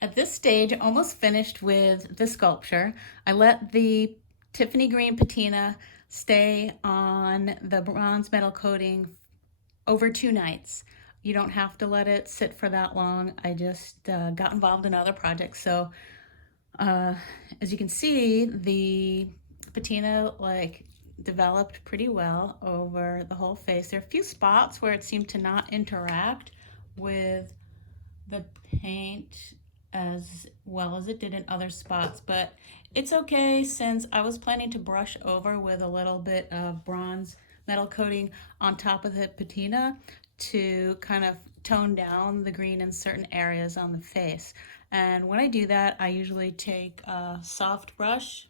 At this stage, almost finished with the sculpture. I let the Tiffany green patina stay on the bronze metal coating over 2 nights. You don't have to let it sit for that long. I just got involved in other projects. So uh, as you can see, the patina developed pretty well over the whole face. There are a few spots where it seemed to not interact with the paint as well as it did in other spots, but it's okay since I was planning to brush over with a little bit of bronze metal coating on top of the patina to kind of tone down the green in certain areas on the face. And when I do that, I usually take a soft brush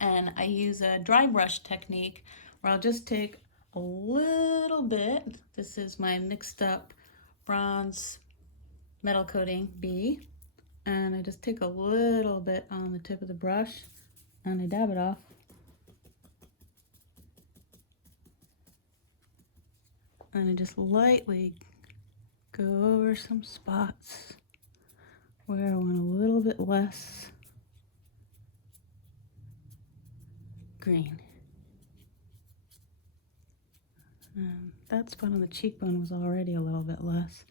and I use a dry brush technique where I'll just take a little bit. This is my mixed up bronze metal coating B, and I just take a little bit on the tip of the brush and I dab it off. And I just lightly go over some spots where I want a little bit less green. And that spot on the cheekbone was already a little bit less.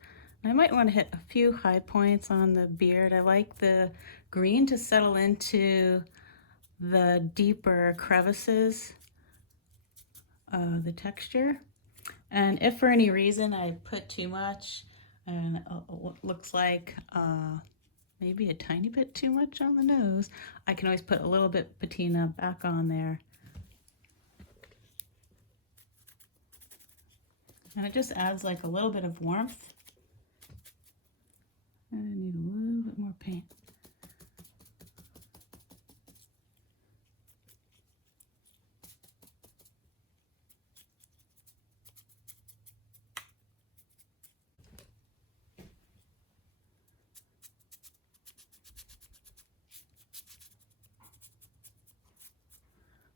I might want to hit a few high points on the beard. I like the green to settle into the deeper crevices of the texture. And if for any reason I put too much and it looks like maybe a tiny bit too much on the nose, I can always put a little bit patina back on there. And it just adds like a little bit of warmth. I need a little bit more paint.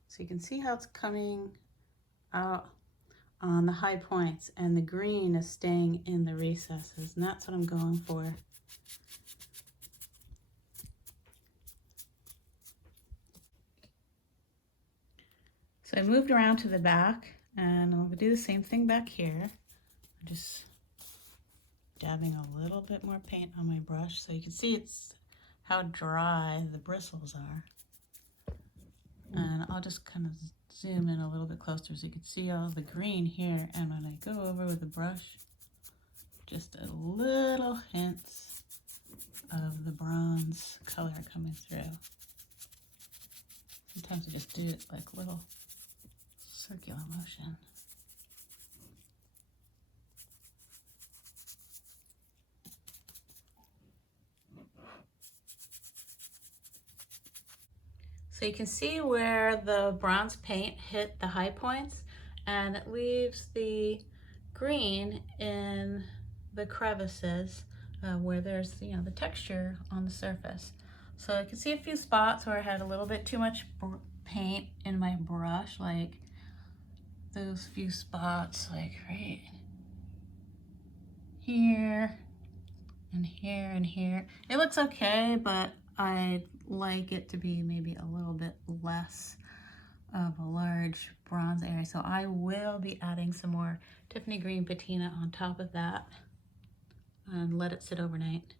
So you can see how it's coming out on the high points and the green is staying in the recesses, and that's what I'm going for. So I moved around to the back and I'm going to do the same thing back here. I'm just dabbing a little bit more paint on my brush so you can see it's how dry the bristles are. And I'll just kind of zoom in a little bit closer so you can see all the green here. And when I go over with the brush, just a little hints of the bronze color coming through. Sometimes I just do it like little circular motion. So you can see where the bronze paint hit the high points and it leaves the green in the crevices where there's the texture on the surface. So I can see a few spots where I had a little bit too much paint in my brush, like those few spots, like right here and here and here. It looks okay, but I'd like it to be maybe a little bit less of a large bronze area. So I will be adding some more Tiffany green patina on top of that and let it sit overnight.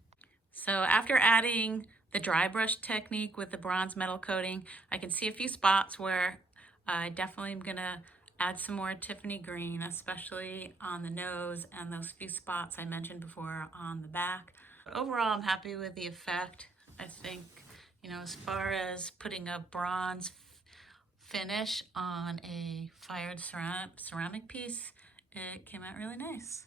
So after adding the dry brush technique with the bronze metal coating, I can see a few spots where I definitely am gonna add some more Tiffany green, especially on the nose and those few spots I mentioned before on the back. But overall, I'm happy with the effect. I think, as far as putting a bronze finish on a fired ceramic piece, it came out really nice.